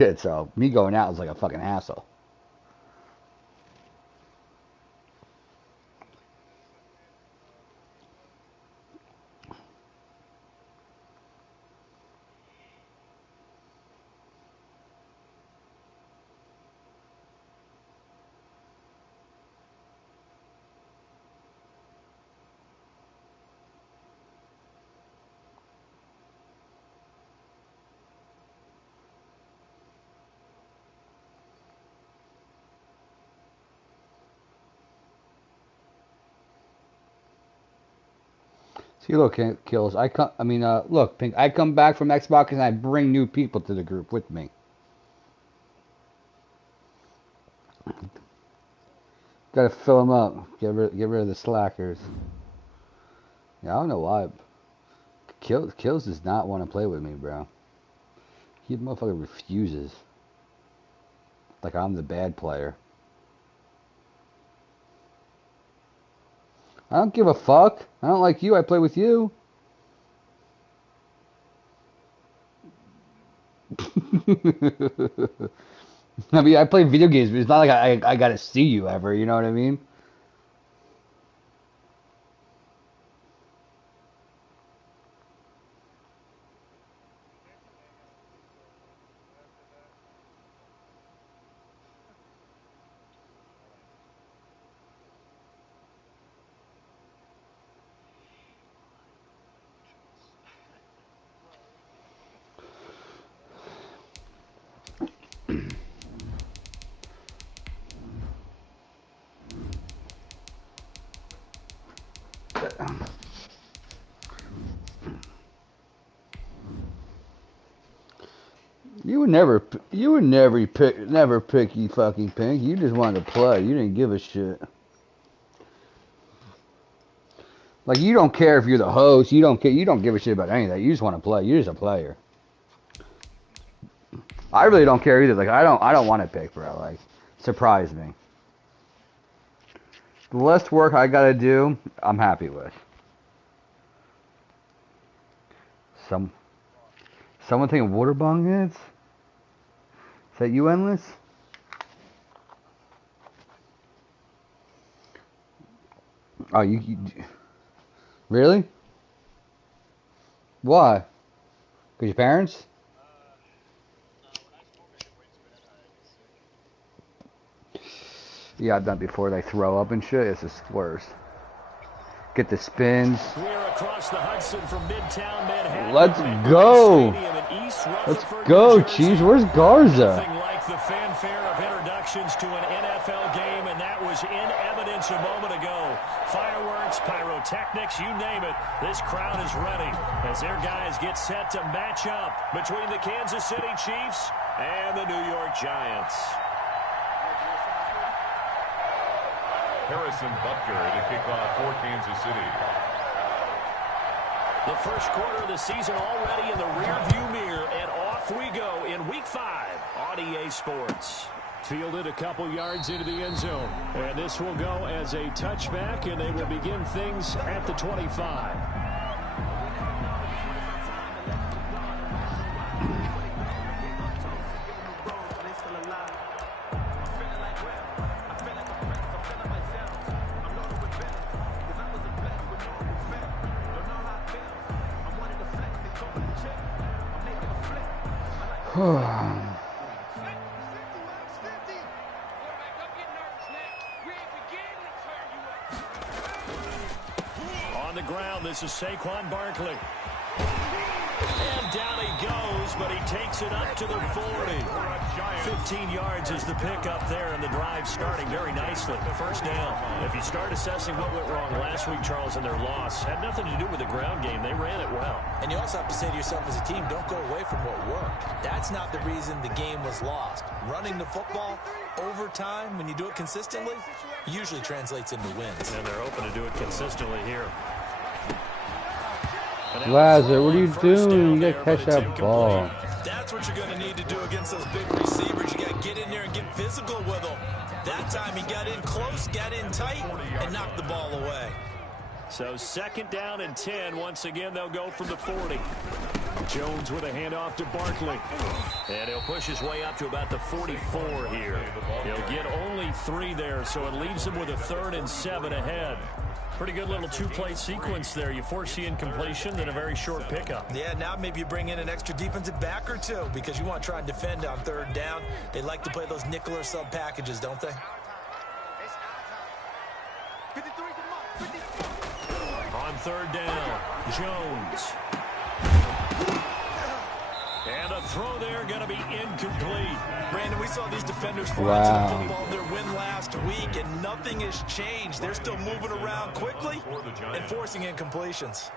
shit, so me going out is like a fucking hassle. See, look, Kills. Look, Pink. I come back from Xbox and I bring new people to the group with me. Got to fill them up. Get rid of the slackers. Yeah, I don't know why. Kills does not want to play with me, bro. He motherfucker refuses. Like I'm the bad player. I don't give a fuck. I don't like you. I play with you. I mean, I play video games, but it's not like I gotta see you ever. You know what I mean? You would never pick you fucking Pink. You just wanted to play. You didn't give a shit. Like you don't care if you're the host. You don't care. You don't give a shit about any of that. You just want to play. You're just a player. I really don't care either. Like I don't want to pick, bro. Like surprise me. The less work I gotta do, I'm happy with. Someone thinking water bong hits? Is that you, Endless? Oh, you really? Why? Cause your parents? Yeah, I've done it before. They throw up and shit. It's just worse. Get the spins. Let's go. Let's go, Cheese. Where's Garza? Like the fanfare of introductions to an NFL game, and that was in evidence a moment ago. Fireworks, pyrotechnics, you name it. This crowd is ready as their guys get set to match up between the Kansas City Chiefs and the New York Giants. Harrison Butker to kick off for Kansas City. The first quarter of the season already in the rearview mirror, and off we go in Week 5 on EA Sports. Fielded a couple yards into the end zone, and this will go as a touchback, and they will begin things at the 25. On the ground, this is Saquon Barkley. And down he goes, but he takes it up to the 40. 15 yards is the pickup there, and the drive starting very nicely. First down. If you start assessing what went wrong last week, Charles, in their loss, had nothing to do with the ground game. They ran it well. And you also have to say to yourself as a team, don't go away from what worked. That's not the reason the game was lost. Running the football over time, when you do it consistently, usually translates into wins. And they're hoping to do it consistently here. Lazar, what are you doing? You gotta catch that ball. That's what you're going to need to do against those big receivers. You got to get in there and get physical with them. That time he got in close, got in tight, and knocked the ball away. So second down and 10. Once again, they'll go from the 40. Jones with a handoff to Barkley. And he'll push his way up to about the 44 here. He'll get only 3 there, so it leaves him with a 3rd and 7 ahead. Pretty good little 2-play sequence there. You force the incompletion, then a very short pickup. Yeah, now maybe you bring in an extra defensive back or 2 because you want to try and defend on 3rd down. They like to play those nickel or sub packages, don't they? On 3rd down, Jones. And a throw there going to be incomplete. Brandon, we saw these defenders fly to the football in their win last week, and nothing has changed. They're still moving around quickly and forcing incompletions.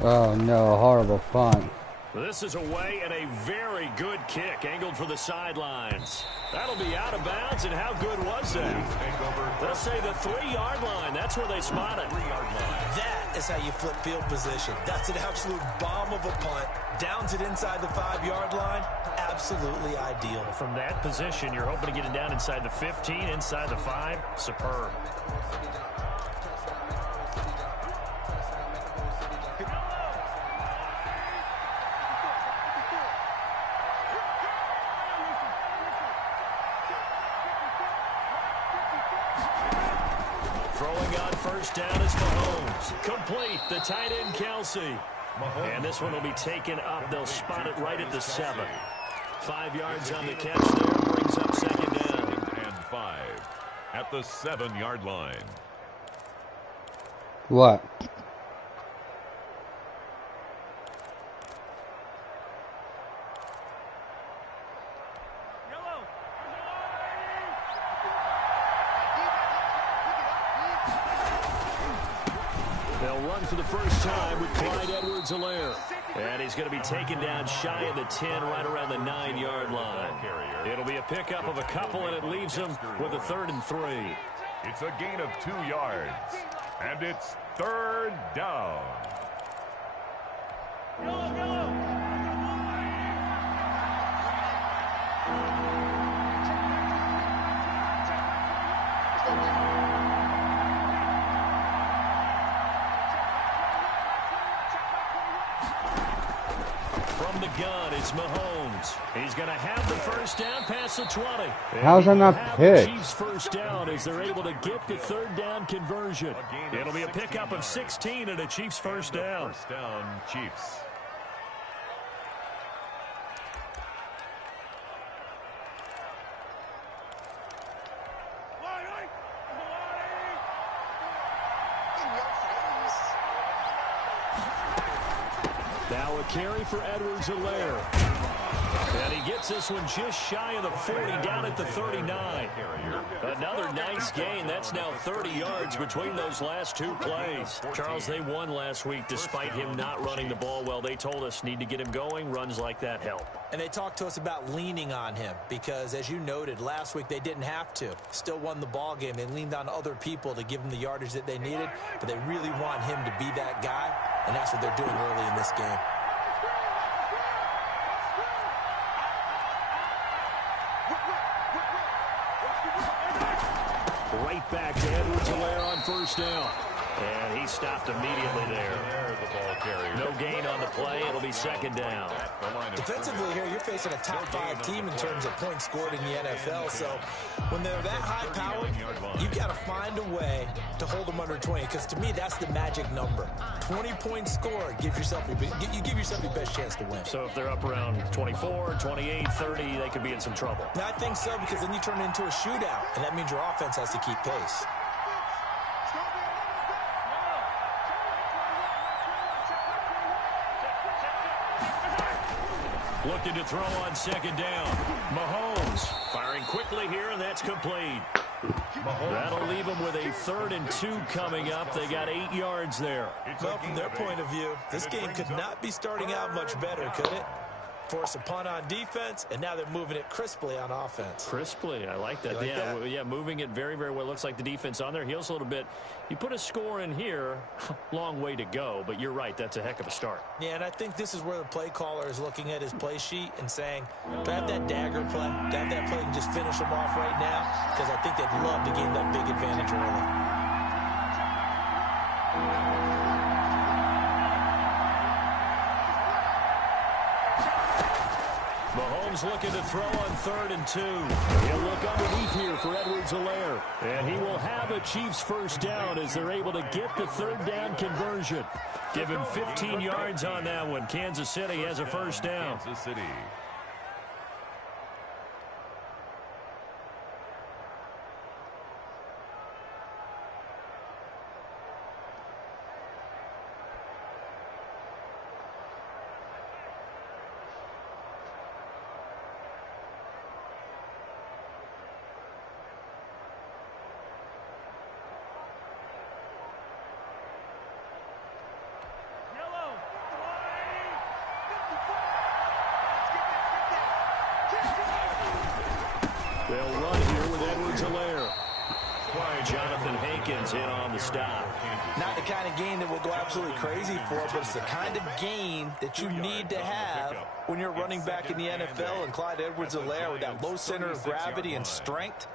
Oh no, horrible punt. This is away and a very good kick angled for the sidelines. That'll be out of bounds, and how good was that? They'll say the 3-yard line. That's where they spot it. That is how you flip field position. That's an absolute bomb of a punt. Downs it inside the 5-yard line. Absolutely ideal. From that position, you're hoping to get it down inside the 15, inside the 5. Superb. First down is Mahomes. Complete. The tight end, Kelsey. And this one will be taken up. They'll spot it right at the 7. 5 yards on the catch there. Brings up 2nd down. And 5 at the 7-yard line. What? They'll run for the first time with Clyde Edwards-Helaire. And he's going to be taken down shy of the 10, right around the 9-yard line. It'll be a pickup of a couple, and it leaves him with a 3rd and 3. It's a gain of 2 yards, and it's 3rd down. From the gun, it's Mahomes. He's going to have the first down past the 20. How's that not picked? Chiefs first down as they're able to get the 3rd down conversion. It'll be a pickup of 16 and a Chiefs first down. First down, Chiefs. Now a carry for Edwards-Helaire. And he gets this one just shy of the 40, down at the 39. Another nice gain. That's now 30 yards between those last 2 plays. Charles, they won last week despite him not running the ball well. They told us need to get him going. Runs like that help. And they talked to us about leaning on him because, as you noted, last week they didn't have to. Still won the ball game. They leaned on other people to give them the yardage that they needed, but they really want him to be that guy, and that's what they're doing early in this game. Right back to Edwards-Helaire on first down. And he stopped immediately there. No gain on the play. It'll be 2nd down. Defensively here, you're facing a top 5 team in terms of points scored in the NFL. So when they're that high-powered, you've got to find a way to hold them under 20. Because to me, that's the magic number. 20 points scored. You give yourself your best chance to win. So if they're up around 24, 28, 30, they could be in some trouble. I think so, because then you turn it into a shootout, and that means your offense has to keep pace. Looking to throw on 2nd down. Mahomes firing quickly here, and that's complete. That'll leave them with a 3rd and 2 coming up. They got 8 yards there. Well, from their point of view, this game could not be starting out much better, could it? force a punt on defense, and now they're moving it crisply on offense. Crisply, I like that. Like that? Yeah, moving it very, very well. Looks like the defense on their heels a little bit. You put a score in here, long way to go, but you're right, that's a heck of a start. Yeah, and I think this is where the play caller is looking at his play sheet and saying, do I have that dagger play? Do I have that play and just finish them off right now? Because I think they'd love to gain that big advantage early. Mahomes looking to throw on 3rd and 2. He'll look underneath here for Edwards-Helaire. And he will have a Chiefs first down as they're able to get the 3rd down conversion. Give him 15 yards on that one. Kansas City has a first down. Kansas City. They'll run here with Edwards-Helaire. Jonathan Hankins in on the stop. Not the kind of gain that we'll go absolutely crazy for, but it's the kind of gain that you need to have when you're running back in the NFL. And Clyde Edwards-Helaire, with that low center of gravity and strength,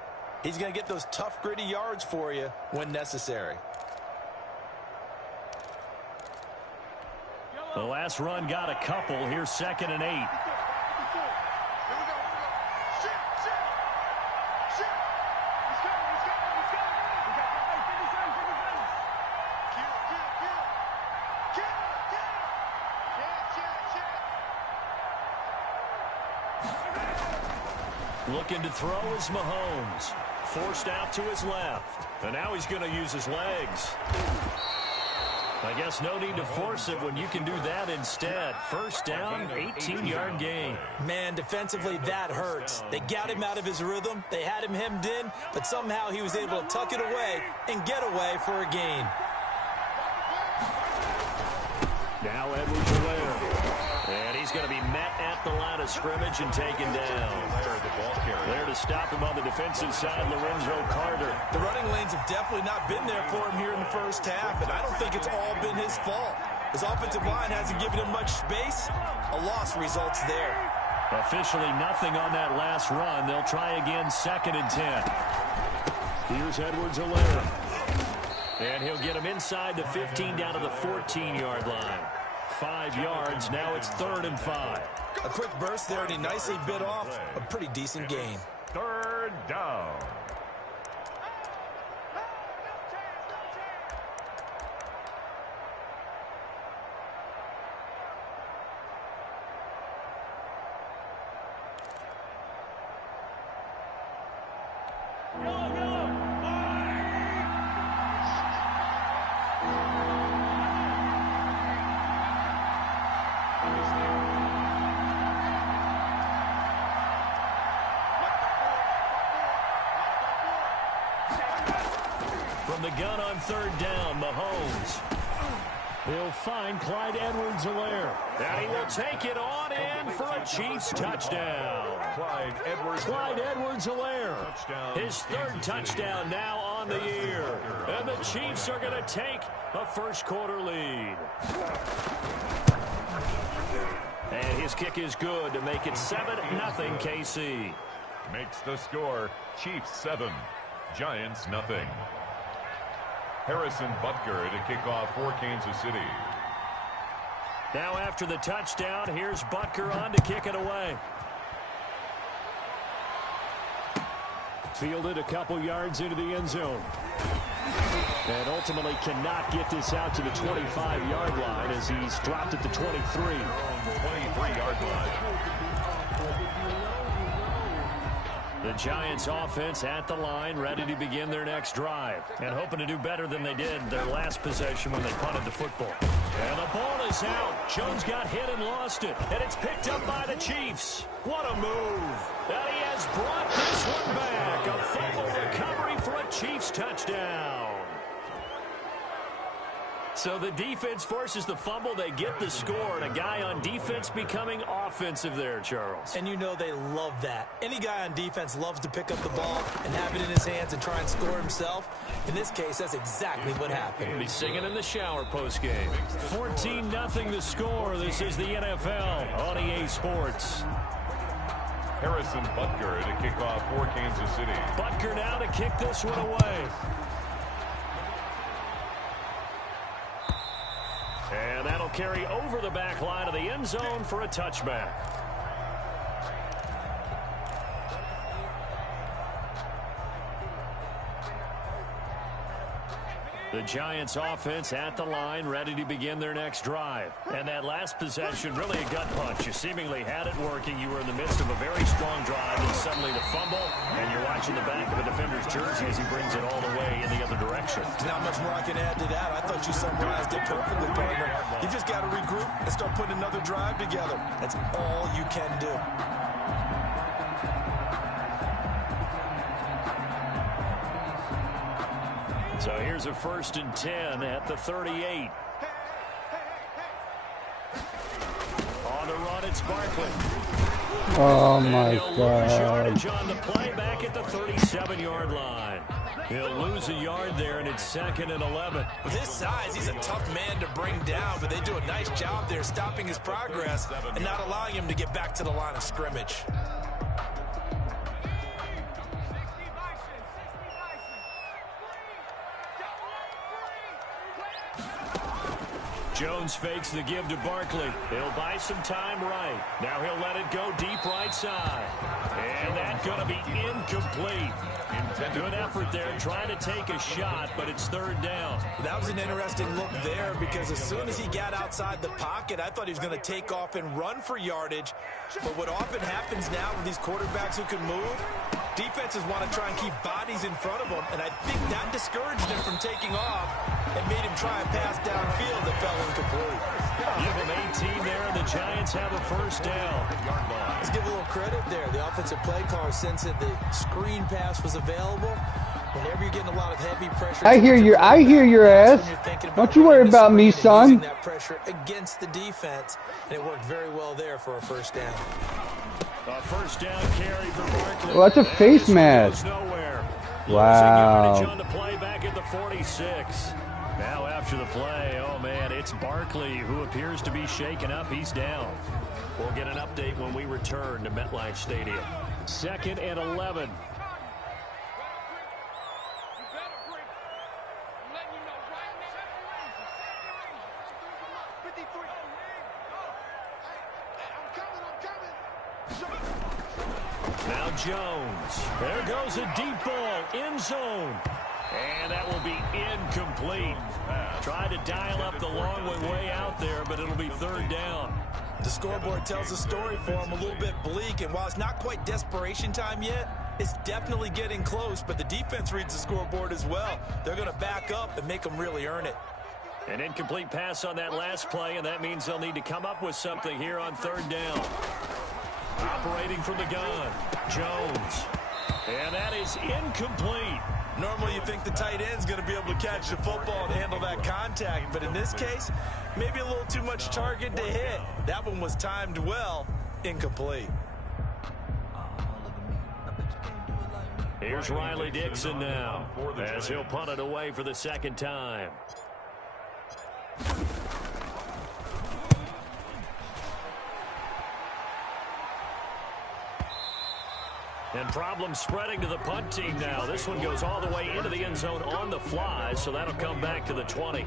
he's going to get those tough, gritty yards for you when necessary. The last run got a couple. Here's 2nd and 8. Looking to throw is Mahomes. Forced out to his left. And now he's going to use his legs. I guess no need to force it when you can do that instead. First down, 18-yard gain. Man, defensively, that hurts. They got him out of his rhythm. They had him hemmed in, but somehow he was able to tuck it away and get away for a gain. Now Edwards-Helaire. And he's going to be met at the line of scrimmage and taken down. There to stop him on the defensive side, Lorenzo Carter. The running lanes have definitely not been there for him here in the first half, and I don't think it's all been his fault. His offensive line hasn't given him much space. A loss results there. Officially nothing on that last run. They'll try again, 2nd and 10. Here's Edwards-Helaire. And he'll get him inside the 15 down to the 14-yard line. 5 yards. Now it's 3rd and 5. A quick burst there, and he nicely bit off a pretty decent gain. 3rd down. From the gun on 3rd down, Mahomes. He'll find Clyde Edwards-Helaire. And he will take it on in for a Chiefs touchdown. Clyde Edwards-Helaire. His 3rd touchdown now on the year. And the Chiefs are going to take a first-quarter lead. And his kick is good to make it 7-0 KC. Makes the score Chiefs 7, Giants nothing. Harrison Butker to kick off for Kansas City. Now after the touchdown, here's Butker on to kick it away. Fielded a couple yards into the end zone. And ultimately cannot get this out to the 25-yard line as he's dropped at the 23. 23-yard line. The Giants offense at the line, ready to begin their next drive. And hoping to do better than they did their last possession when they punted the football. And the ball is out. Jones got hit and lost it. And it's picked up by the Chiefs. What a move. And he has brought this one back. A fumble recovery for a Chiefs touchdown. So the defense forces the fumble. They get the score, and a guy on defense becoming offensive there, Charles. And you know they love that. Any guy on defense loves to pick up the ball and have it in his hands and try and score himself. In this case, that's exactly what happened. He'll be singing in the shower postgame. 14-0 the score. This is the NFL on EA Sports. Harrison Butker to kick off for Kansas City. Butker now to kick this one away. And that'll carry over the back line of the end zone for a touchback. The Giants offense at the line, ready to begin their next drive. And that last possession, really a gut punch. You seemingly had it working. You were in the midst of a very strong drive, and suddenly the fumble, and you're watching the back of a defender's jersey as he brings it all the way in the other direction. There's not much more I can add to that. I thought you summarized it perfectly, partner. You just got to regroup and start putting another drive together. That's all you can do. So here's a 1st and 10 at the 38. On the run, it's Barkley. Oh my God. Yardage on the play back at the 37-yard line. He'll lose a yard there, and it's 2nd and 11. With his size, he's a tough man to bring down, but they do a nice job there stopping his progress and not allowing him to get back to the line of scrimmage. Jones fakes the give to Barkley. He'll buy some time right. Now he'll let it go deep right side. And that's going to be incomplete. Good effort there, trying to take a shot, but it's 3rd down. That was an interesting look there because as soon as he got outside the pocket, I thought he was going to take off and run for yardage. But what often happens now with these quarterbacks who can move, defenses want to try and keep bodies in front of them, and I think that discouraged him from taking off and made him try a pass downfield that fell incomplete. Give him 18 there, and the Giants have a 1st down. Let's give a little credit there. The offensive play caller sensed that the screen pass was available. Whenever you're getting a lot of heavy pressure, I hear your ass. Don't you worry about me, son. That pressure against the defense, and it worked very well there for a 1st down. A 1st down carry for Barkley. Well, that's a face mask. Wow. On the play back at the 46. Now after the play, oh man, it's Barkley who appears to be shaken up. He's down. We'll get an update when we return to MetLife Stadium. 2nd and 11. Now Jones. There goes a deep ball, end zone. And that will be incomplete. Try to dial up the long way out there, but it'll be 3rd down. The scoreboard tells a story for him, a little bit bleak, and while it's not quite desperation time yet, it's definitely getting close, but the defense reads the scoreboard as well. They're going to back up and make them really earn it. An incomplete pass on that last play, and that means they'll need to come up with something here on 3rd down. Operating from the gun, Jones. And that is incomplete. Normally you think the tight end's going to be able to catch the football and handle that contact, but in this case, maybe a little too much target to hit. That one was timed well, incomplete. Here's Riley Dixon now, as he'll punt it away for the 2nd time. And problems spreading to the punt team now. This one goes all the way into the end zone on the fly, so that'll come back to the 20.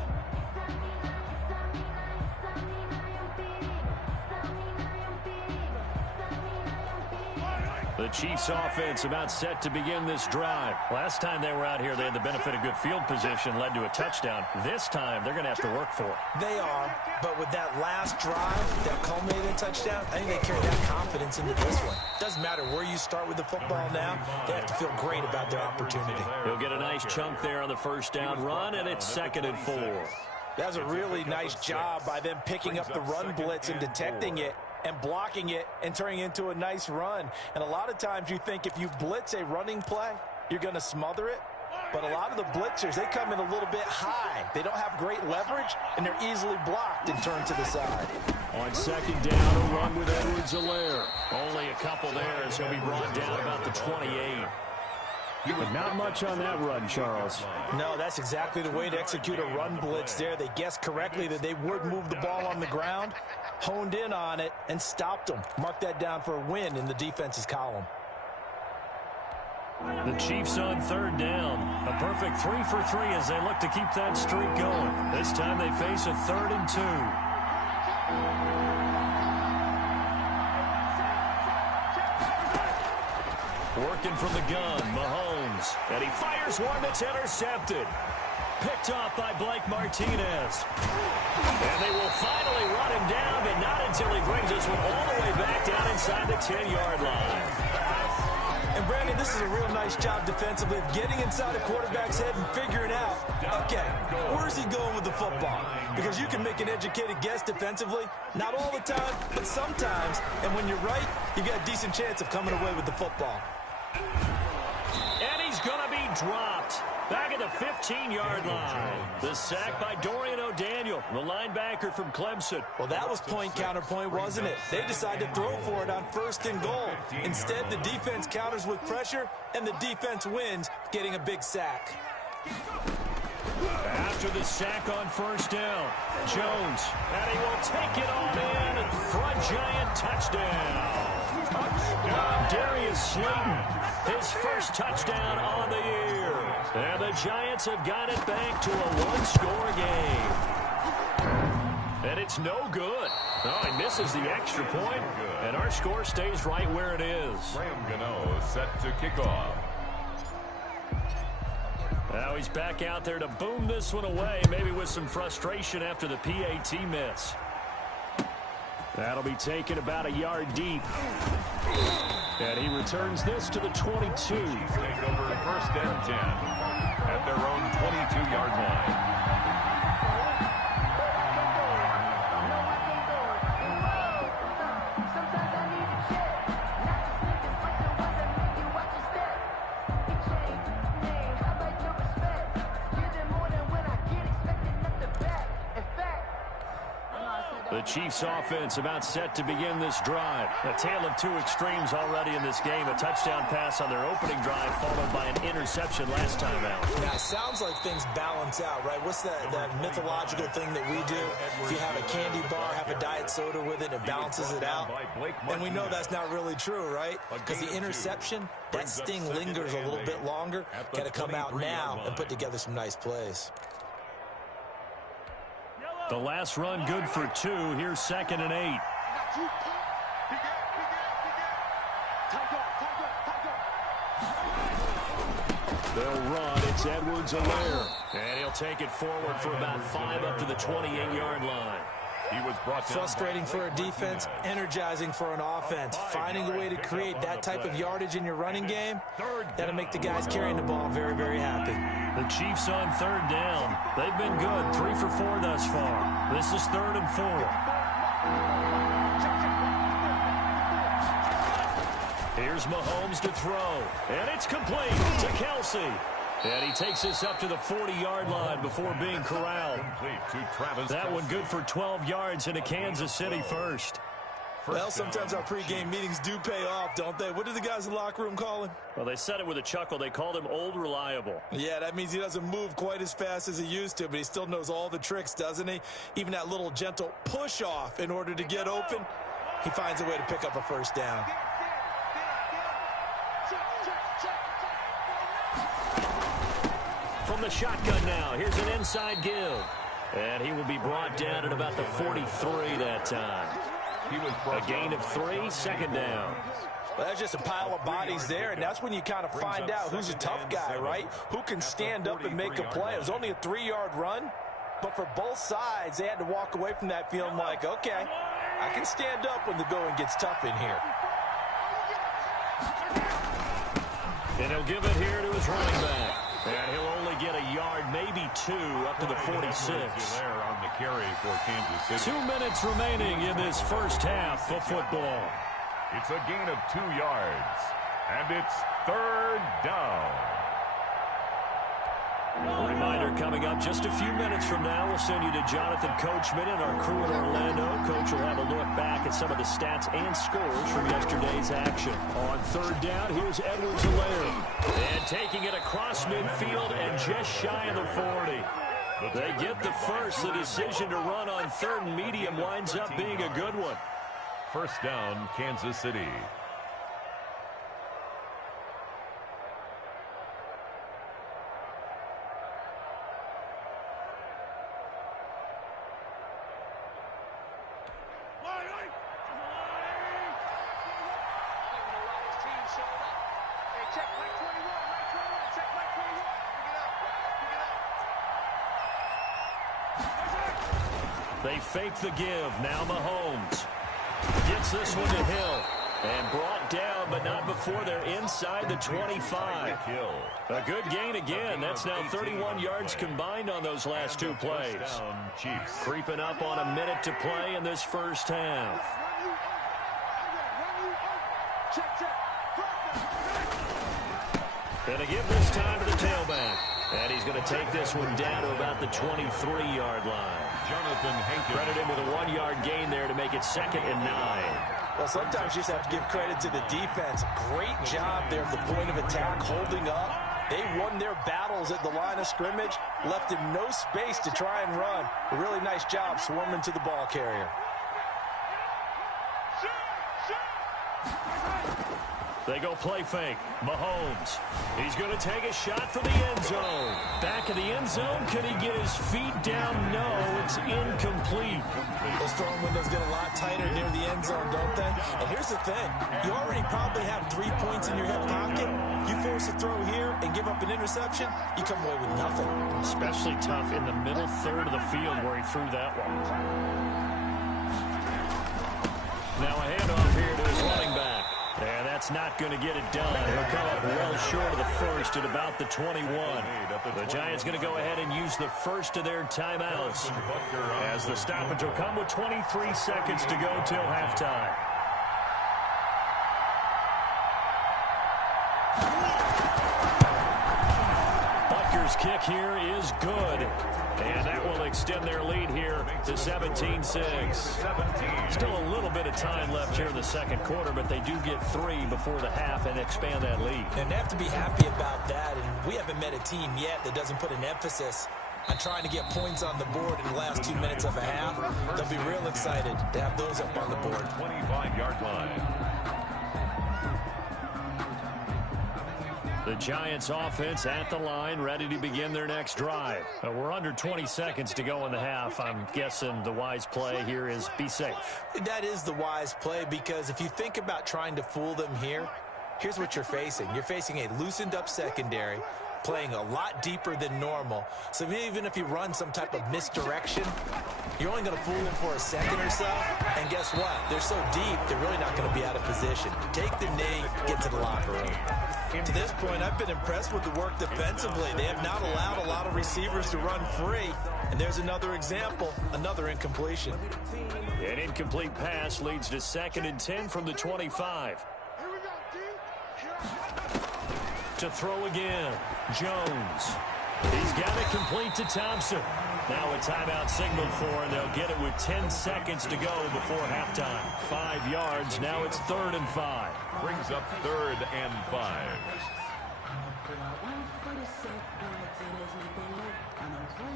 The Chiefs offense about set to begin this drive. Last time they were out here, they had the benefit of good field position, led to a touchdown. This time, they're going to have to work for it. They are, but with that last drive, that culminated touchdown, I think they carry that confidence into this one. Doesn't matter where you start with the football now, they have to feel great about their opportunity. He'll get a nice chunk there on the 1st down run, and it's 2nd and 4. That was a really nice job by them picking up the run blitz and detecting it and blocking it and turning it into a nice run. And a lot of times you think if you blitz a running play, you're going to smother it. But a lot of the blitzers, they come in a little bit high. They don't have great leverage, and they're easily blocked and turned to the side. On second down, a run with Edwards-Helaire. Only a couple there as he'll be brought down about the 28. Not much on that run, Charles. No, that's exactly the way to execute a run blitz there. They guessed correctly that they would move the ball on the ground, honed in on it, and stopped them. Mark that down for a win in the defense's column. The Chiefs on third down. A perfect 3 for 3 as they look to keep that streak going. This time they face a 3rd and 2. Working from the gun, Mahomes. And he fires one that's intercepted. Picked off by Blake Martinez. And they will finally run him down, but not until he brings this one all the way back down inside the 10-yard line. And, Brandon, this is a real nice job defensively of getting inside a quarterback's head and figuring out, okay, where's he going with the football? Because you can make an educated guess defensively, not all the time, but sometimes. And when you're right, you've got a decent chance of coming away with the football. And he's going to be dropped back at the 15-yard line. The sack by Dorian O'Daniel, the linebacker from Clemson. Well, that was point counterpoint, wasn't it? They decided to throw for it on 1st and goal. Instead, the defense counters with pressure, and the defense wins, getting a big sack. After the sack on 1st down, Jones, and he will take it on in for a giant touchdown. Darius Slayton, his first touchdown on the year. And the Giants have got it back to a one-score game. And it's no good. Oh, he misses the extra point, and our score stays right where it is. Graham Gano set to kick off. Now he's back out there to boom this one away, maybe with some frustration after the PAT miss. That'll be taken about a yard deep. And he returns this to the 22. Take over 1st and 10 at their own 22-yard line. The Chiefs offense about set to begin this drive. A tale of two extremes already in this game. A touchdown pass on their opening drive followed by an interception last time out. Now, it sounds like things balance out, right? What's that mythological thing that we do? If you have a candy bar, have a diet soda with it, it balances it out. And we know that's not really true, right? Because the interception, that sting lingers a little bit longer. Got to come out now and put together some nice plays. The last run good for 2. Here's 2nd and 8. They'll run. It's Edwards-Helaire. And he'll take it forward for about 5 up to the 28-yard line. He was brought down. Frustrating for a defense, energizing for an offense. Finding a way to create that type of yardage in your running game, that'll make the guys carrying the ball very, very happy. The Chiefs on 3rd down. They've been good, 3 for 4 thus far. This is 3rd and 4. Here's Mahomes to throw, and it's complete to Kelsey. And he takes this up to the 40-yard line before being corralled. That one good for 12 yards into Kansas City first. Well, sometimes our pregame meetings do pay off, don't they? What do the guys in the locker room call him? Well, they said it with a chuckle. They called him Old Reliable. Yeah, that means he doesn't move quite as fast as he used to, but he still knows all the tricks, doesn't he? Even that little gentle push-off in order to get open, he finds a way to pick up a 1st down. From the shotgun now, here's an inside give. And he will be brought down at about the 43 that time. A gain of 3, 2nd down. Well, that's just a pile of bodies there, and that's when you kind of find out who's a tough guy, right? Who can stand up and make a play. It was only a 3-yard run, but for both sides, they had to walk away from that feeling like, okay, I can stand up when the going gets tough in here. And he'll give it here to his running back. And he'll only get a yard, maybe 2, up to the 46. On the carry for Kansas City. 2 minutes remaining in this first half of football. It's a gain of 2 yards, and it's 3rd down. A reminder coming up just a few minutes from now, we'll send you to Jonathan Coachman and our crew in Orlando. Coach will have a look back at some of the stats and scores from yesterday's action. On third down, here's Edwards-Helaire. And taking it across midfield and just shy of the 40. They get the first. The decision to run on third and medium winds up being a good one. First down, Kansas City. They fake the give. Now Mahomes gets this one to Hill. And brought down, but not before they're inside the 25. A good gain again. That's now 31 yards combined on those last two plays. Creeping up on a minute to play in this first half. And a give this time to the tailback. And he's going to take this one down to about the 23-yard line. Jonathan Hankins. Credit him with a 1-yard gain there to make it 2nd and 9. Well, sometimes you just have to give credit to the defense. Great job there at the point of attack, holding up. They won their battles at the line of scrimmage, left him no space to try and run. A really nice job swarming to the ball carrier. They go play fake. Mahomes. He's going to take a shot for the end zone. Back of the end zone. Can he get his feet down? No, it's incomplete. Those throwing windows get a lot tighter near the end zone, don't they? And here's the thing. You already probably have 3 points in your hip pocket. You force a throw here and give up an interception, you come away with nothing. Especially tough in the middle third of the field where he threw that one. Now a handoff here to his running back. And that's not going to get it done. He'll come up well short of the first at about the 21. The Giants going to go ahead and use the first of their timeouts, as the stoppage will come with 23 seconds to go till halftime. Butker's kick here is good. And that will extend their lead here to 17-6. Still a little bit of time left here in the second quarter, but they do get 3 before the half and expand that lead. And they have to be happy about that. And we haven't met a team yet that doesn't put an emphasis on trying to get points on the board in the last 2 minutes of a half. They'll be real excited to have those up on the board. 25-yard line. The Giants offense at the line, ready to begin their next drive. We're under 20 seconds to go in the half. I'm guessing the wise play here is be safe. That is the wise play, because if you think about trying to fool them here, here's what you're facing. You're facing a loosened up secondary, playing a lot deeper than normal. So even if you run some type of misdirection, you're only going to fool them for a second or so. And guess what? They're so deep, they're really not going to be out of position. Take the knee, get to the locker room. To this point, I've been impressed with the work defensively. They have not allowed a lot of receivers to run free. And there's another example, another incompletion. An incomplete pass leads to 2nd and 10 from the 25. To throw again, Jones. He's got it complete to Thompson. Now a timeout signaled for, and they'll get it with 10 seconds to go before halftime. 5 yards, now it's 3rd and 5. Brings up 3rd and 5.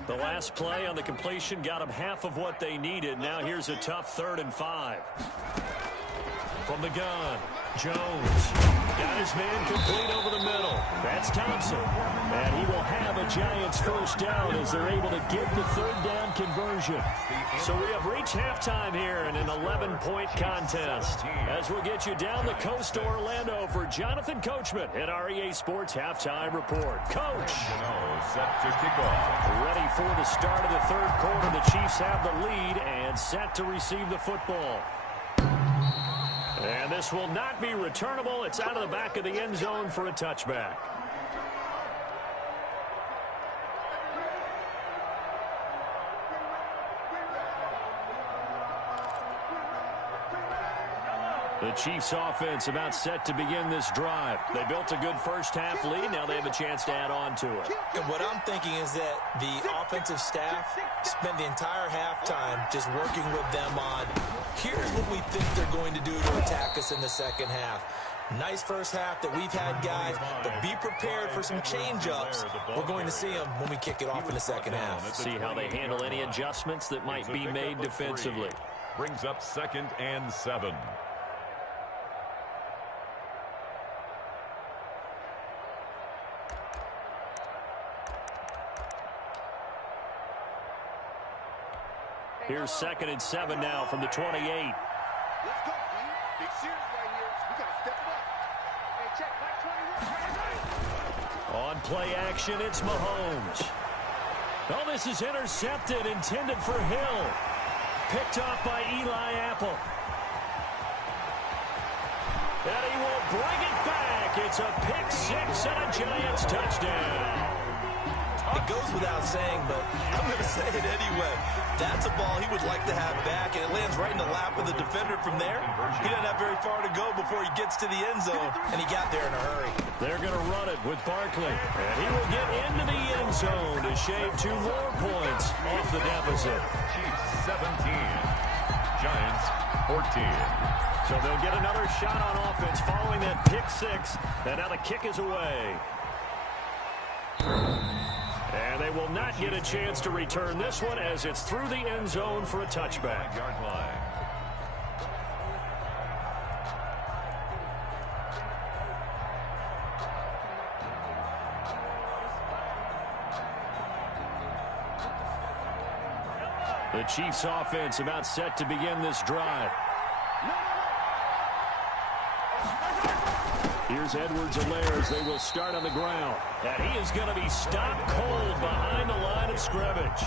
The last play on the completion got them half of what they needed. Now here's a tough 3rd and 5. From the gun, Jones got his man complete over the middle. That's Thompson. And he will have a Giants first down as they're able to get the 3rd down conversion. So we have reached halftime here in an 11-point contest. As we'll get you down the coast to Orlando for Jonathan Coachman at our EA Sports Halftime Report. Coach. Set to kick off. Ready for the start of the 3rd quarter. The Chiefs have the lead and set to receive the football. And this will not be returnable. It's out of the back of the end zone for a touchback. The Chiefs offense about set to begin this drive. They built a good first half lead. Now they have a chance to add on to it. And what I'm thinking is that the offensive staff spent the entire halftime just working with them on, here's what we think they're going to do to attack us in the second half. Nice first half that we've had, guys, but be prepared for some change-ups. We're going to see them when we kick it off in the second half. Let's see how they handle any adjustments that might be made defensively. Brings up 2nd and 7. Here's 2nd and 7 now from the 28. Let's go, man. Big series right here. We got to step it up. Hey, check. Like 21. On play action, it's Mahomes. Oh, this is intercepted, intended for Hill. Picked off by Eli Apple. And he will bring it back. It's a pick 6 and a Giants touchdown. It goes without saying, but I'm going to say it anyway. That's a ball he would like to have back, and it lands right in the lap of the defender from there. He doesn't have very far to go before he gets to the end zone, and he got there in a hurry. They're going to run it with Barkley, and he will get into the end zone to shave 2 more points off the deficit. Chiefs 17. Giants 14. So they'll get another shot on offense following that pick 6, and now the kick is away. And they will not get a chance to return this one as it's through the end zone for a touchback. Yard line. The Chiefs offense about set to begin this drive. Here's Edwards-Helaire as they will start on the ground. And he is going to be stopped cold behind the line of scrimmage.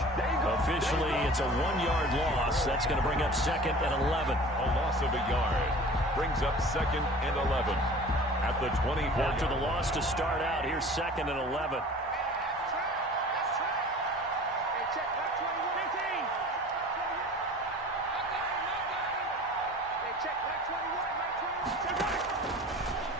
Officially, it's a 1-yard loss. That's going to bring up 2nd and 11. A loss of a yard. Brings up 2nd and 11. At the 24. After the loss to start out, here's 2nd and 11.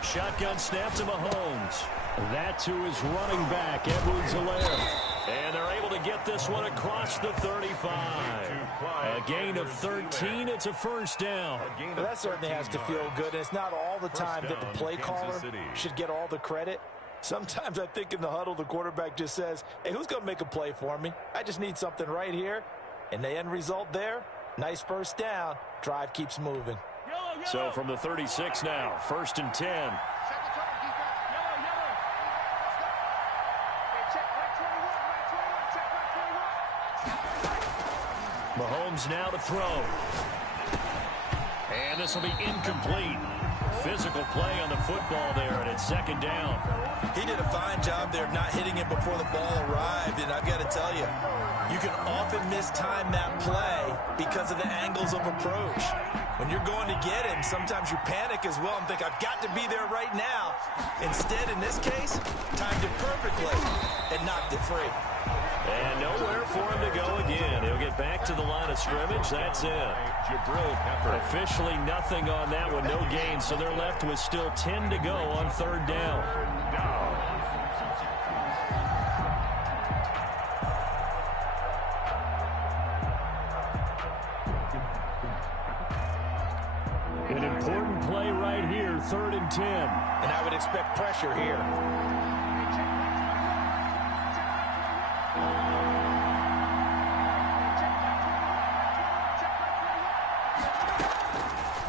Shotgun snap to Mahomes. That's who is running back, Edwards-Helaire. And they're able to get this one across the 35. A gain of 13. It's a first down. Well, that certainly has to feel good. And it's not all the time that the play caller should get all the credit. Sometimes I think in the huddle, the quarterback just says, hey, who's going to make a play for me? I just need something right here. And the end result there, nice first down. Drive keeps moving. So from the 36 now, 1st and 10. Mahomes now to throw. And this will be incomplete. Physical play on the football there, and it's 2nd down. He did a fine job there of not hitting it before the ball arrived, and I've got to tell you, you can often mistime that play because of the angles of approach. When you're going to get him, sometimes you panic as well and think, I've got to be there right now. Instead, in this case, timed it perfectly and knocked it free. And nowhere for him to go again. He'll get back to the line of scrimmage. That's it. Officially nothing on that one, no gain. So they're left with still 10 to go on 3rd down. An important play right here, 3rd and 10. And I would expect pressure here.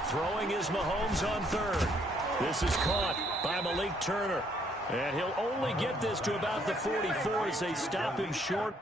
Throwing is Mahomes on 3rd. This is caught by Malik Turner. And he'll only get this to about the 44 as they stop him short.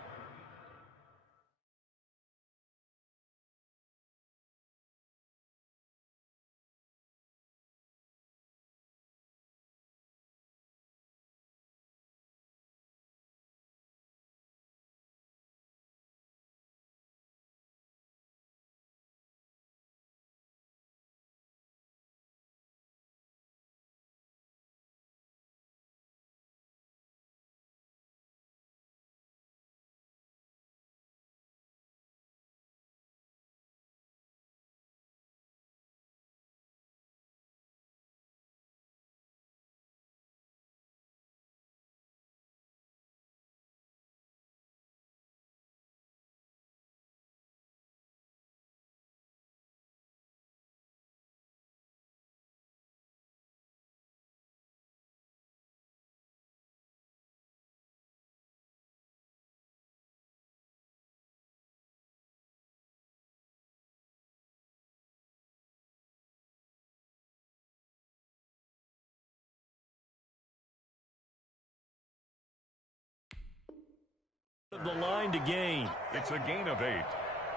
of the line to gain. It's a gain of 8,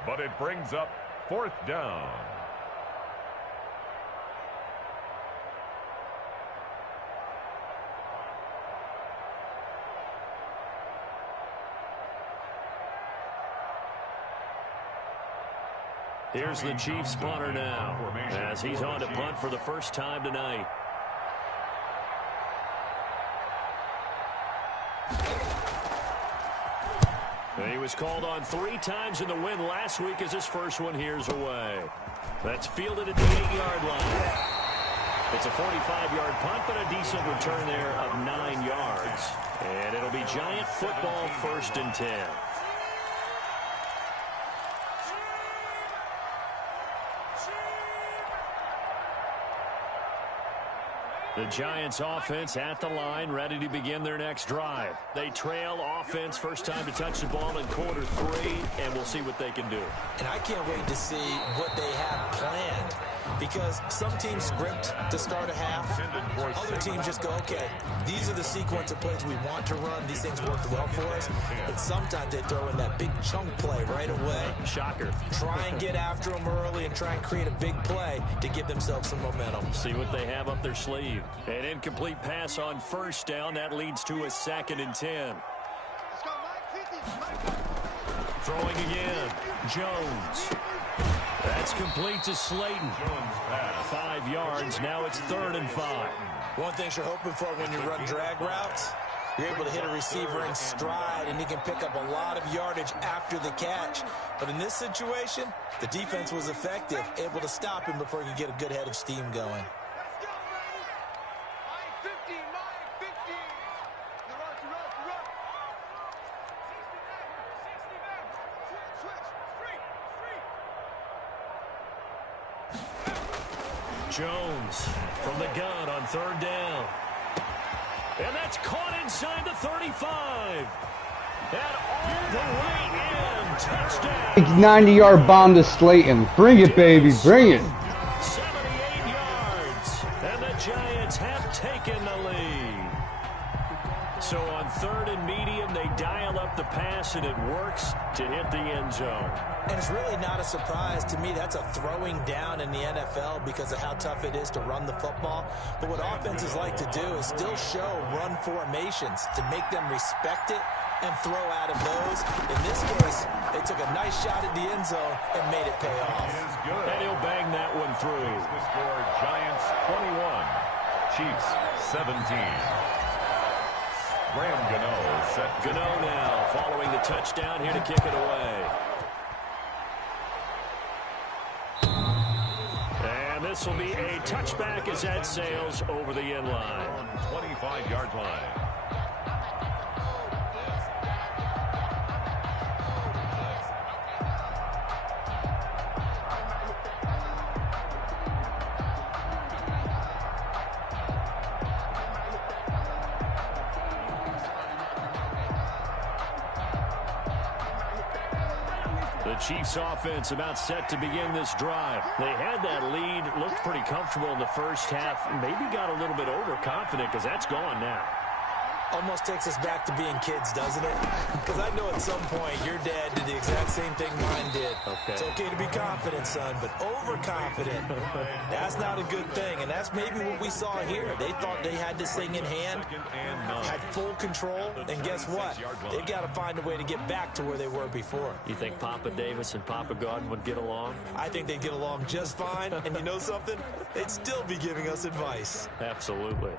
but it brings up 4th down. Here's the Chiefs punter now, as he's on to punt for the first time tonight. He was called on 3 times in the win last week as his first one here's away. That's fielded at the 8-yard line. It's a 45-yard punt, but a decent return there of 9 yards. And it'll be Giant football, 1st and 10. The Giants offense at the line, ready to begin their next drive. They trail offense, first time to touch the ball in quarter 3, and we'll see what they can do. And I can't wait to see what they have planned, because some teams script to start a half. Other teams just go, okay, these are the sequence of plays we want to run. These things worked well for us. And sometimes they throw in that big chunk play right away. Shocker. Try and get after them early and try and create a big play to give themselves some momentum. See what they have up their sleeve. An incomplete pass on first down. That leads to a 2nd and 10. Throwing again. Jones. That's complete to Slayton. 5 yards. Now it's 3rd and 5. One thing you're hoping for when you run drag routes, you're able to hit a receiver in stride, and he can pick up a lot of yardage after the catch. But in this situation, the defense was effective, able to stop him before he could get a good head of steam going. Jones from the gun on 3rd down. And that's caught inside the 35. And all the way in. Touchdown. 90-yard bomb to Slayton. Bring it, baby. Bring it. 78 yards. And the Giants have taken the lead. So on 3rd and medium, they dial up the pass, and it works to hit the end zone. And it's really not a surprise to me. That's a throwing down in the NFL because of how tough it is to run the football. But what offenses like to do is still show run formations to make them respect it and throw out of those. In this case, they took a nice shot at the end zone and made it pay off. And he'll bang that one through. The score, Giants 21, Chiefs 17. Graham Gano set. Gano now following the touchdown here to kick it away. And this will be a touchback as that sails over the end line. 25-yard line. The Chiefs offense about set to begin this drive. They had that lead, looked pretty comfortable in the first half, maybe got a little bit overconfident because that's gone now. Almost takes us back to being kids, doesn't it? Because I know at some point your dad did the exact same thing mine did. Okay. It's okay to be confident, son, but overconfident, that's not a good thing. And that's maybe what we saw here. They thought they had this thing in hand, had full control, and guess what? They've got to find a way to get back to where they were before. You think Papa Davis and Papa Gordon would get along? I think they'd get along just fine. And you know something? They'd still be giving us advice. Absolutely.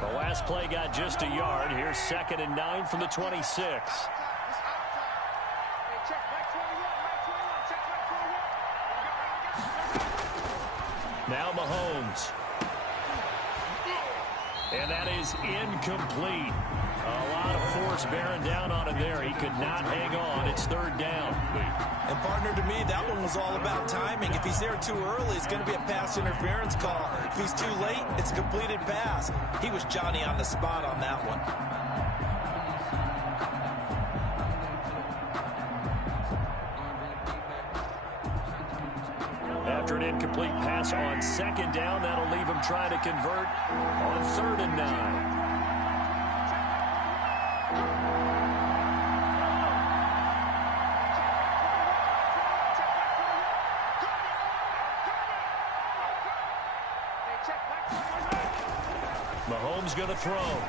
The last play got just a yard. Here's 2nd and 9 from the 26. Now Mahomes. And that is incomplete. A lot of force bearing down on him there. He could not hang on. It's 3rd down. And partner, to me, that one was all about timing. If he's there too early, it's going to be a pass interference call. If he's too late, it's a completed pass. He was Johnny on the spot on that one. After an incomplete pass on second down, that'll leave him trying to convert on 3rd and 9. Mahomes going to throw.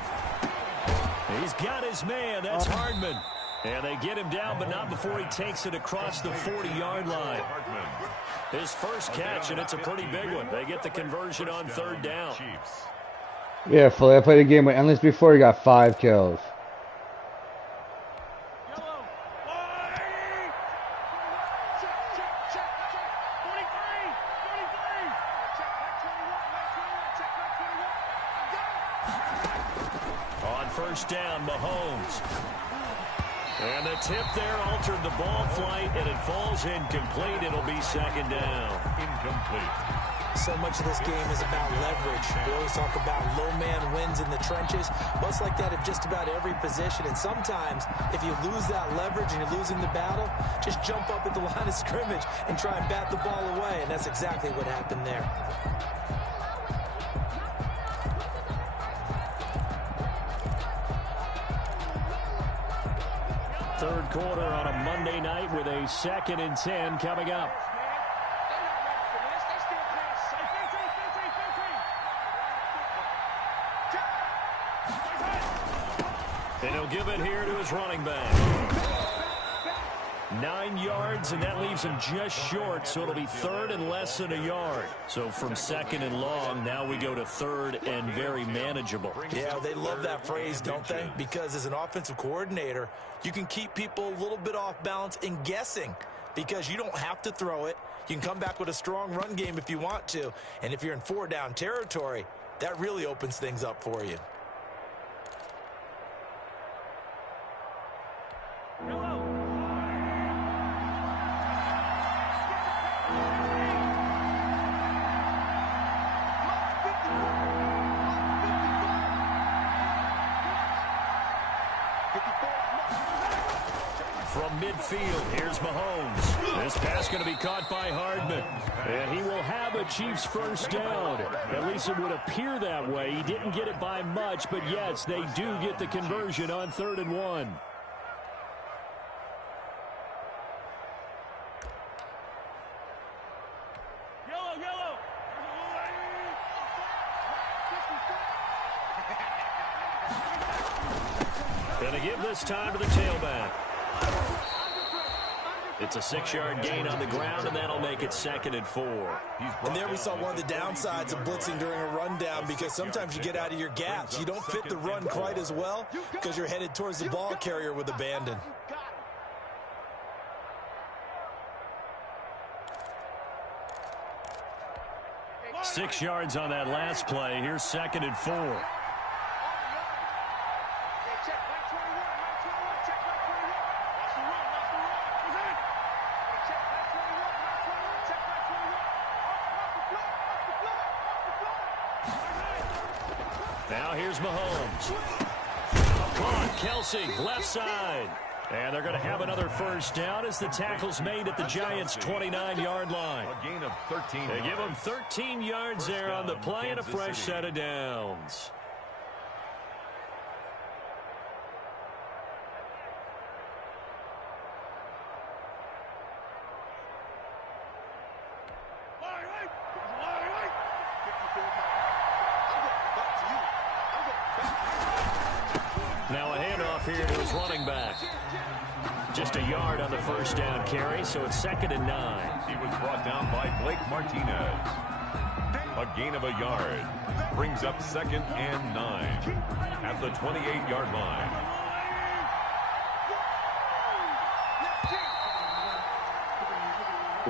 He's got his man. That's Hardman. And they get him down, but not before he takes it across the 40-yard line. His first catch, and it's a pretty big one. They get the conversion on 3rd down. Yeah, Philly, I played a game with Endless before. He got 5 kills. On 1st down, Mahomes. And the tip there altered the ball flight, and it falls incomplete. It'll be 2nd down. Incomplete. So much of this game is about leverage. We always talk about low man wins in the trenches. Well, it's like that in just about every position. And sometimes, if you lose that leverage and you're losing the battle, just jump up at the line of scrimmage and try and bat the ball away. And that's exactly what happened there. Third quarter on a Monday night with a 2nd and 10 coming up. And he'll give it here to his running back. 9 yards, and that leaves him just short, so it'll be 3rd and less than a yard. So from 2nd and long, now we go to 3rd and very manageable. Yeah, they love that phrase, don't they? Because as an offensive coordinator, you can keep people a little bit off balance and guessing because you don't have to throw it. You can come back with a strong run game if you want to. And if you're in 4-down territory, that really opens things up for you. From midfield, here's Mahomes. This pass going to be caught by Hardman. And he will have a Chiefs 1st down. At least it would appear that way. He didn't get it by much, but yes, they do get the conversion on 3rd and 1. Going to give this time to the tailback. It's a 6-yard gain on the ground, and that'll make it 2nd and 4. And there we saw one of the downsides of blitzing during a rundown because sometimes you get out of your gaps. You don't fit the run quite as well because you're headed towards the ball carrier with abandon. Six yards on that last play. Here's 2nd and 4. Now here's Mahomes. Caught, Kelsey, left side. And they're going to have another 1st down as the tackle's made at the Giants' 29-yard line. A gain of 13. They give them 13 yards there on the play and a fresh set of downs. Now a handoff here to his running back. Just a yard on the 1st down carry, so it's 2nd and 9. He was brought down by Blake Martinez. A gain of a yard. Brings up 2nd and 9 at the 28-yard line.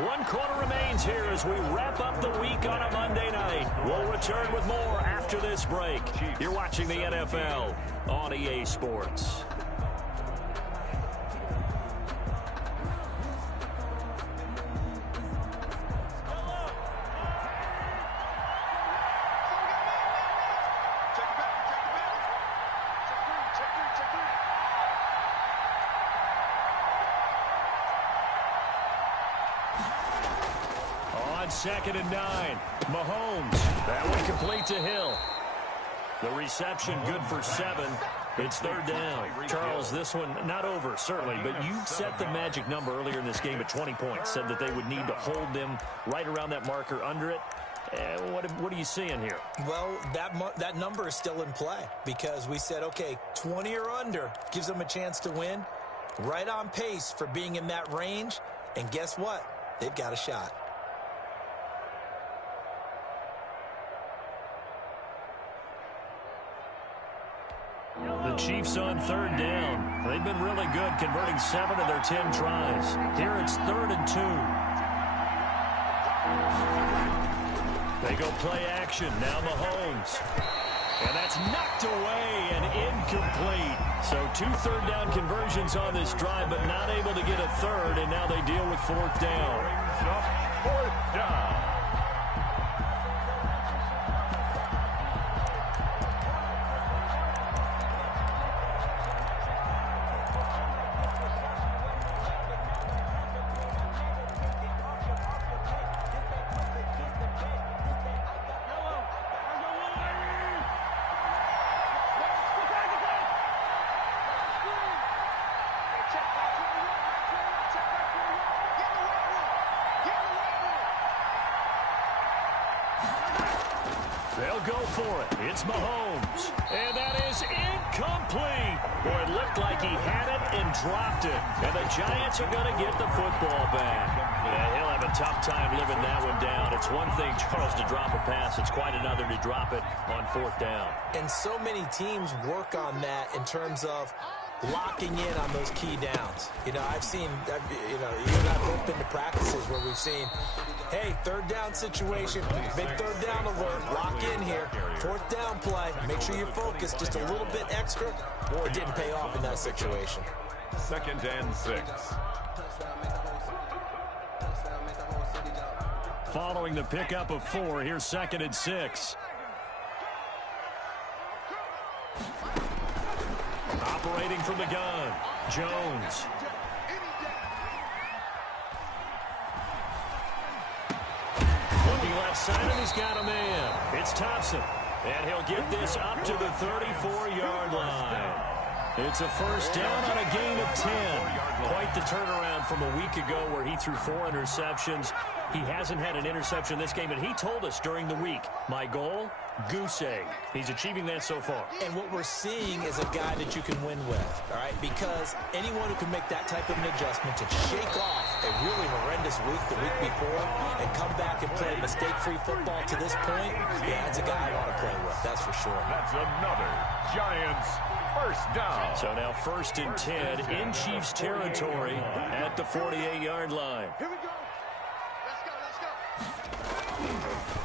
One quarter remains here as we wrap up the week on a Monday night. We'll return with more after this break. You're watching the NFL on EA Sports. 2nd and 9. Mahomes. That one complete to Hill. The reception good for 7. It's 3rd down. Charles, this one not over, certainly, but you set the magic number earlier in this game at 20 points. Said that they would need to hold them right around that marker under it. What are you seeing here? Well, that number is still in play because we said, okay, 20 or under gives them a chance to win. Right on pace for being in that range. And guess what? They've got a shot. The Chiefs on 3rd down. They've been really good, converting 7 of their 10 tries. Here it's 3rd and 2. They go play action. Now Mahomes. And that's knocked away and incomplete. So 2 3rd down conversions on this drive, but not able to get a 3rd, and now they deal with 4th down. 4th down. They'll go for it. It's Mahomes. And that is incomplete. Boy, it looked like he had it and dropped it. And the Giants are going to get the football back. Yeah, he'll have a tough time living that one down. It's one thing, Charles, to drop a pass. It's quite another to drop it on 4th down. And so many teams work on that in terms of locking in on those key downs. You know, I've seen, you and I've both been to practices where we've seen, hey, 3rd down situation, big 3rd down alert, lock in here, 4th down play, make sure you're focused just a little bit extra. It didn't pay off in that situation. 2nd and 6. Following the pickup of 4, here's 2nd and 6. Operating from the gun, Jones. Looking left side, and he's got a man. It's Thompson, and he'll get this up to the 34-yard line. It's a 1st down on a gain of 10. Quite the turnaround from a week ago where he threw 4 interceptions. He hasn't had an interception this game, and he told us during the week, my goal, goose egg. He's achieving that so far. And what we're seeing is a guy that you can win with, all right? Because anyone who can make that type of an adjustment to shake off a really horrendous week the week before and come back and play mistake-free football to this point, yeah, that's a guy I want to play with, that's for sure. That's another Giants 1st down. So now 1st and 10 in Chiefs territory at the 48-yard line. Here we go.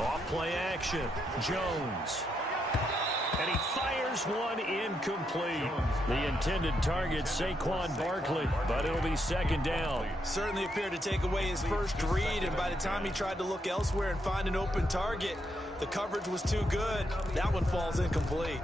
Off play action, Jones. And he fires one incomplete. The intended target, Saquon Barkley, but it'll be 2nd down. Certainly appeared to take away his first read, and by the time he tried to look elsewhere and find an open target, the coverage was too good. That one falls incomplete.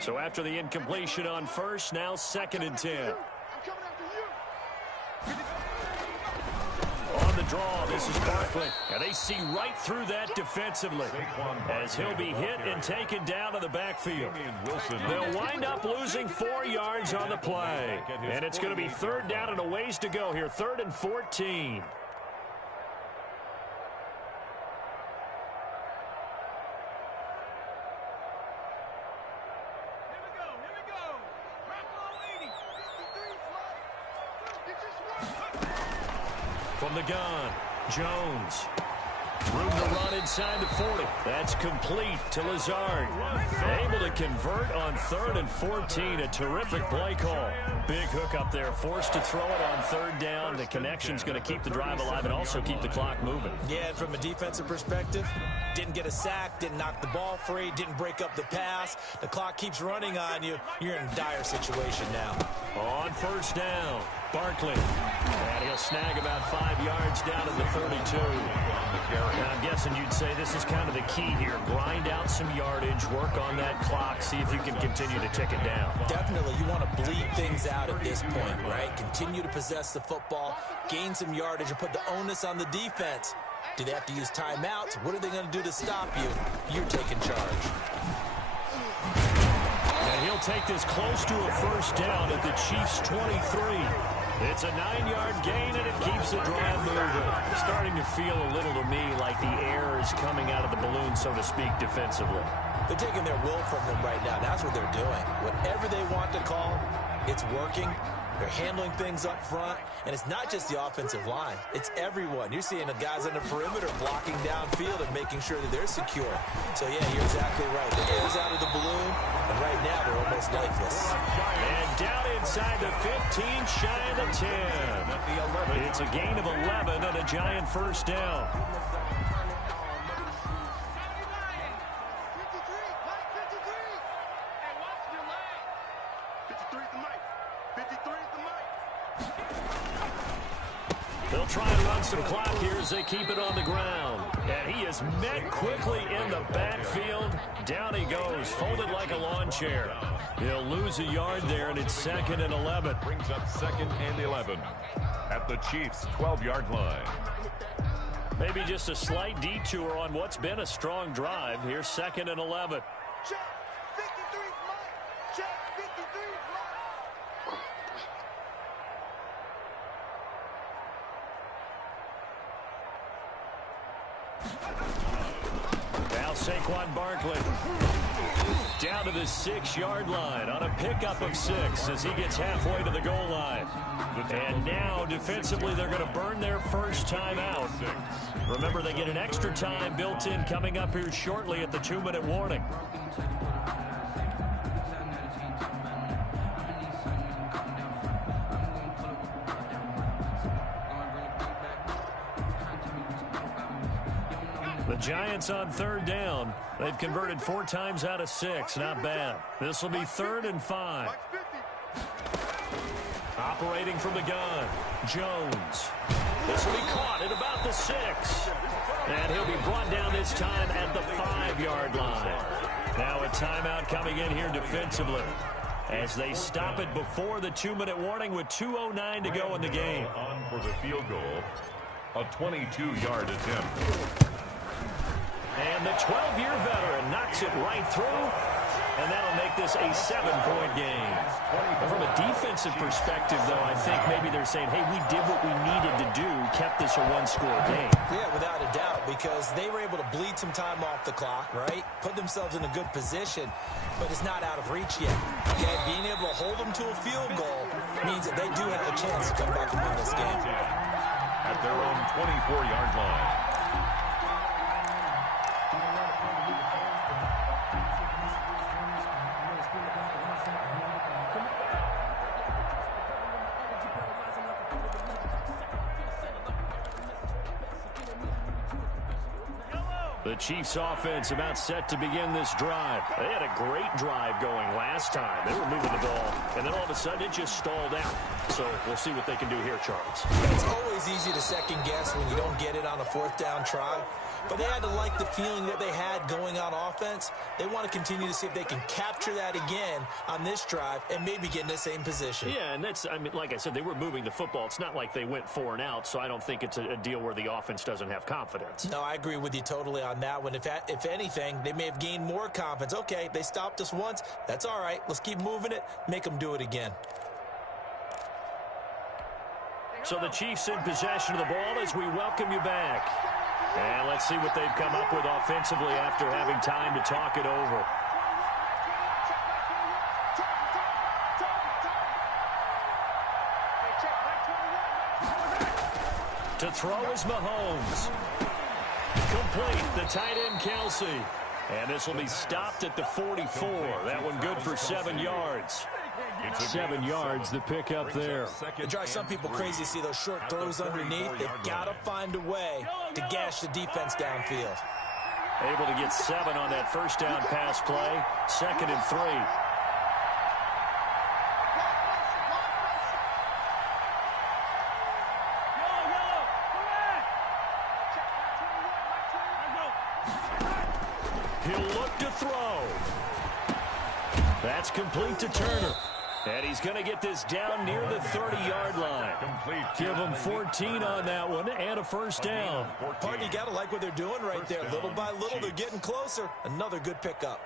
So after the incompletion on 1st, now 2nd and 10. I'm coming after you. On the draw, this is Barkley. And they see right through that defensively as he'll be hit and taken down to the backfield. They'll wind up losing 4 yards on the play. And it's going to be 3rd down and a ways to go here, 3rd and 14. From the gun, Jones. Room to run inside the 40. That's complete to Lazard. Able to convert on 3rd and 14. A terrific play call. Big hook up there. Forced to throw it on 3rd down. The connection's going to keep the drive alive and also keep the clock moving. Yeah, and from a defensive perspective, didn't get a sack, didn't knock the ball free, didn't break up the pass. The clock keeps running on you. You're in a dire situation now. On 1st down, Barkley. And he'll snag about 5 yards down at the 32. Now, I'm guessing you'd say this is kind of the key here. Grind out some yardage, work on that clock, see if you can continue to tick it down. Definitely, you want to bleed things out at this point, right? Continue to possess the football, gain some yardage, and put the onus on the defense. Do they have to use timeouts? What are they going to do to stop you? You're taking charge. And he'll take this close to a 1st down at the Chiefs' 23. It's a 9-yard gain, and it keeps the drive moving. Starting to feel a little to me like the air is coming out of the balloon, so to speak, defensively. They're taking their will from them right now. That's what they're doing. Whatever they want to call, it's working. They're handling things up front, and it's not just the offensive line. It's everyone. You're seeing the guys on the perimeter blocking downfield and making sure that they're secure. So, yeah, you're exactly right. The air's out of the balloon, and right now they're almost lifeless. And down inside the 15, shy of the 10. It's a gain of 11 and a Giant 1st down. They'll try and run some clock here as they keep it on the ground. And he is met quickly in the backfield. Down he goes, folded like a lawn chair. He'll lose a yard there, and it's 2nd and 11. Brings up 2nd and 11 at the Chiefs' 12-yard line. Maybe just a slight detour on what's been a strong drive. Here's 2nd and 11. Check. 53's Mike. Check. 53's Now Saquon Barkley down to the 6-yard line on a pickup of 6 as he gets halfway to the goal line. And now defensively they're going to burn their first time out. Remember, they get an extra time built in coming up here shortly at the 2-minute warning. The Giants on 3rd down. They've converted 4 times out of 6. Not bad. This will be 3rd and 5. Operating from the gun, Jones. This will be caught at about the 6. And he'll be brought down this time at the 5-yard line. Now a timeout coming in here defensively as they stop it before the 2-minute warning with 2:09 to go in the game. On for the field goal, a 22-yard attempt. And the 12-year veteran knocks it right through, and that'll make this a 7-point game. From a defensive perspective, though, I think maybe they're saying, hey, we did what we needed to do, kept this a 1-score game. Yeah, without a doubt, because they were able to bleed some time off the clock, right? Put themselves in a good position, but it's not out of reach yet. Okay, being able to hold them to a field goal means that they do have a chance to come back and win this game. At their own 24-yard line. The Chiefs offense about set to begin this drive. They had a great drive going last time. They were moving the ball, and then all of a sudden it just stalled out. So we'll see what they can do here, Charles. It's always easy to second guess when you don't get it on a 4th down try. But they had to like the feeling that they had going on offense. They want to continue to see if they can capture that again on this drive and maybe get in the same position. Yeah, and that's, I mean, like I said, they were moving the football. It's not like they went 4 and out, so I don't think it's a deal where the offense doesn't have confidence. No, I agree with you totally on that one. If anything, they may have gained more confidence. Okay, they stopped us once. That's all right. Let's keep moving it. Make them do it again. So the Chiefs in possession of the ball as we welcome you back. And let's see what they've come up with offensively after having time to talk it over. To throw is Mahomes. Complete, the tight end Kelsey. And this will be stopped at the 44. That one good for 7 yards. 7 yards, the pickup there. It drives some people crazy to see those short throws underneath. They've got to find a way to gash the defense downfield. Able to get 7 on that first down pass play. 2nd and 3. He'll look to throw. That's complete to Turner. And he's going to get this down near the 30-yard line. Give him 14 on that one and a first down. Partner, you got to like what they're doing right there. Little by little, they're getting closer. Another good pickup.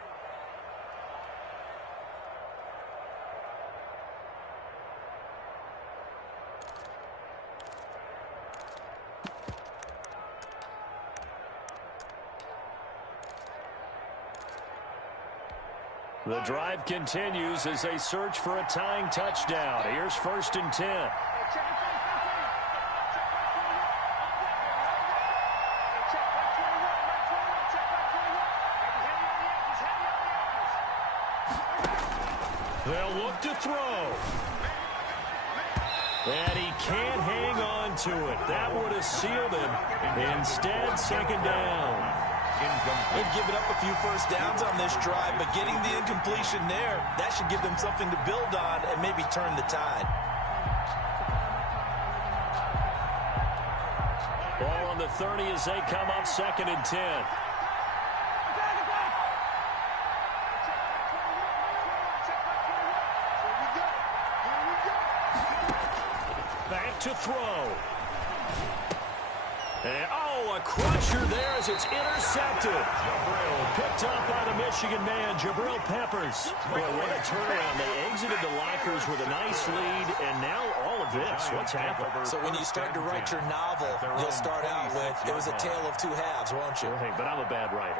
The drive continues as they search for a tying touchdown. Here's 1st and 10. They'll look to throw. And he can't hang on to it. That would have sealed it. Instead, 2nd down. They've given up a few first downs on this drive, but getting the incompletion there, that should give them something to build on and maybe turn the tide. Ball on the 30 as they come up 2nd and 10. Back to throw. And, a crusher there as it's intercepted. Picked up by the Michigan man, Jabril Peppers. Boy, what a turnaround. They exited the lockers with a nice lead, and now all of this. What's happened? So when you start to write your novel, you'll start out with, it was a tale of 2 halves, won't you? Hey, but I'm a bad writer.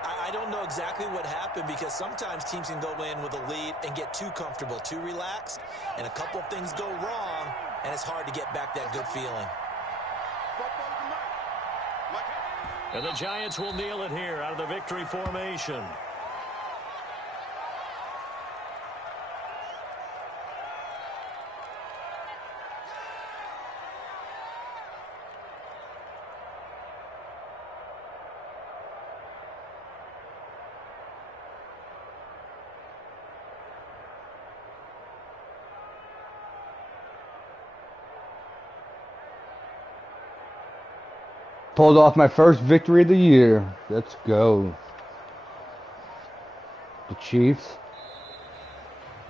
I don't know exactly what happened because sometimes teams can go in with a lead and get too comfortable, too relaxed, and a couple of things go wrong, and it's hard to get back that good feeling. And the Giants will kneel it here out of the victory formation. Pulled off my first victory of the year. Let's go. The Chiefs.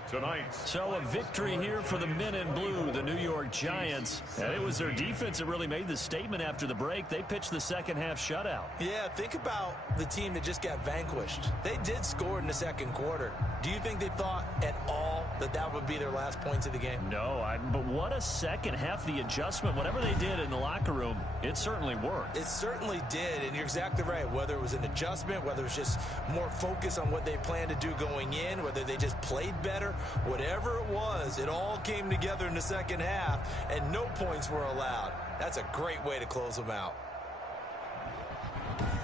Tonight. So a victory here for the men in blue, the New York Giants. And it was their defense that really made the statement after the break. They pitched the second half shutout. Yeah, think about the team that just got vanquished. They did score in the 2nd quarter. Do you think they thought at all that that would be their last points of the game? No, but what a second half. The adjustment, whatever they did in the locker room, it certainly worked. It certainly did, and you're exactly right. Whether it was an adjustment, whether it was just more focus on what they planned to do going in, whether they just played better, whatever it was, it all came together in the 2nd half, and no points were allowed. That's a great way to close them out.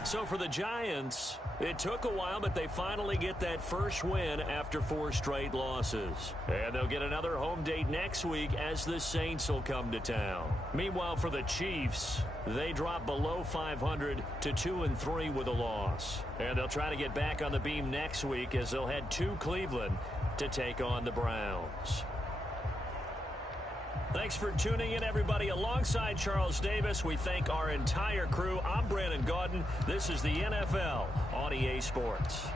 So for the Giants, it took a while, but they finally get that first win after 4 straight losses. And they'll get another home date next week as the Saints will come to town. Meanwhile, for the Chiefs, they drop below 500 to 2-3 with a loss. And they'll try to get back on the beam next week as they'll head to Cleveland to take on the Browns. Thanks for tuning in, everybody. Alongside Charles Davis, we thank our entire crew. I'm Brandon Gaudin. This is the NFL on EA Sports.